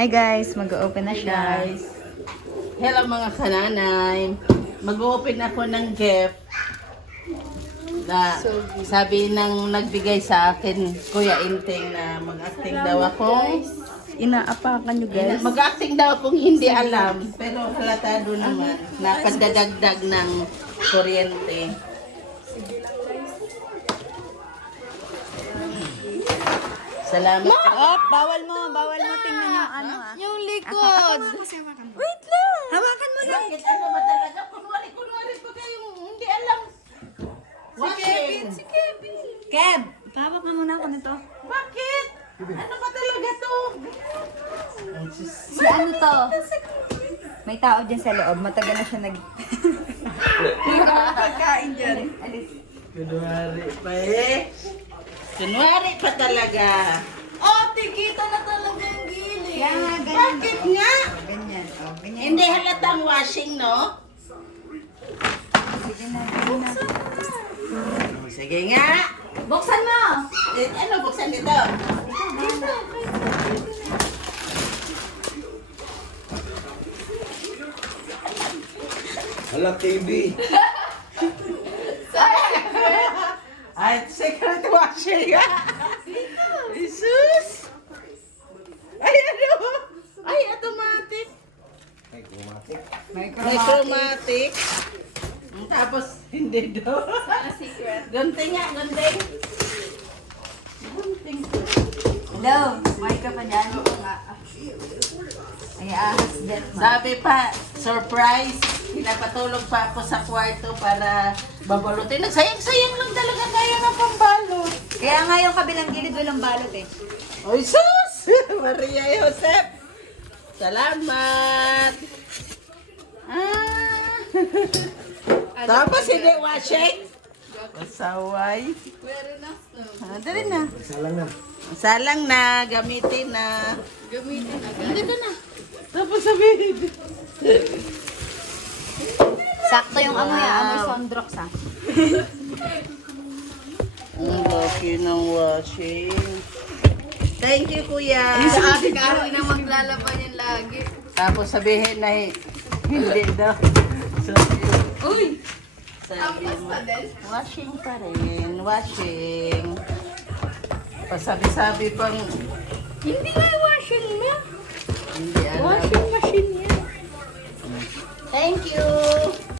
Hi guys, mag-open na siya. Guys, hello mga kananay. Mag-open ako ng gift na sabi ng nagbigay sa akin, Kuya Inteng, na mag-acting daw akong Inaapakan nyo guys. mag-acting daw akong hindi alam, pero halatado naman na pagdadagdag ng kuryente. Salamat. Oh, bawal mo tingnan yung ano ah. Yung likod. Wait lang. Hawakan mo lang. Bakit ano ba talaga? Kunwari pa kayong hindi alam. Si Kevin. Kev, pahawak na muna ako nito. Bakit? Ano ba talaga to? Si ano to? May tao dyan sa loob. Matagal na siya pagkain dyan. Alis. Kunwari pa eh. Kunwari pa talaga. Oh, tikita na talaga yung gilid. Kaya nga, ganyan. Bakit nga? Ganyan. Oh, ganyan. Hindi halatang washing, no? Sige na, sige na. Sige nga. Buksan mo! Ano buksan dito? Hala, TV. Ay, secret washing. Jesus! Ay, ano? Ay, automatic. Ay, kumatik. May May chromatic. Tapos, hindi daw. Gunting nga, gunting. Gunting. Hello, may ka pa dyan? Ay, ahas dyan. Sabi pa, surprise. Pinapatulog pa ako sa kwarto para babalutin. Nagsayang-sayang lang talaga kaya ng pambalot. Kaya nga yung kabilang gilid walang balot eh. Oy, sus! Maria Josep! Salamat! Ah! Tapos hindi washing? Masaway. Dali na. Salang na. Salang na, gamitin na. Gamitin na. Dito na. Tapos sabihin. Sakto yung amoy amoy Sondrox ah. Ang laki ng washing. Thank you, kuya. Sa akin kami na maglalaban yan lagi. Tapos sabihin na hindi daw. So, Uy! sabi Tapos mo, pa din. washing pa rin. Washing. Pasabi-sabi pang Hindi nga washing mo. hindi alam. Washing machine yan. Thank you.